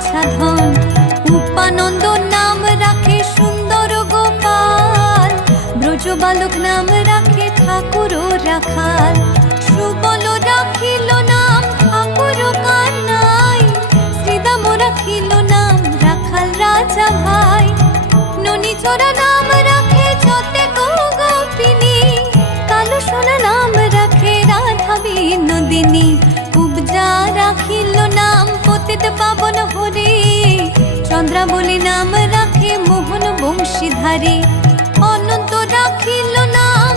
বাছা ধন। উপানন্দ নাম রাখে সুন্দর গোপাল, ব্রজ বালক নাম রাখে ঠাকুর রাখাল। সুবল রাখিল নাম ঠাকুর কানাই, শ্রীদাম রাখিল নাম রাখাল রাজা ভাই। ননী চোরা নাম রাখে যতে গোপিনী, কালো সোনা নাম রাখে রাধা বিনোদিনী। কুবজা রাখিল নাম পতিত পাবন হরি, চন্দ্রাবলী নাম রাখে মোহন বংশীধারী। অনন্ত রাখিল নাম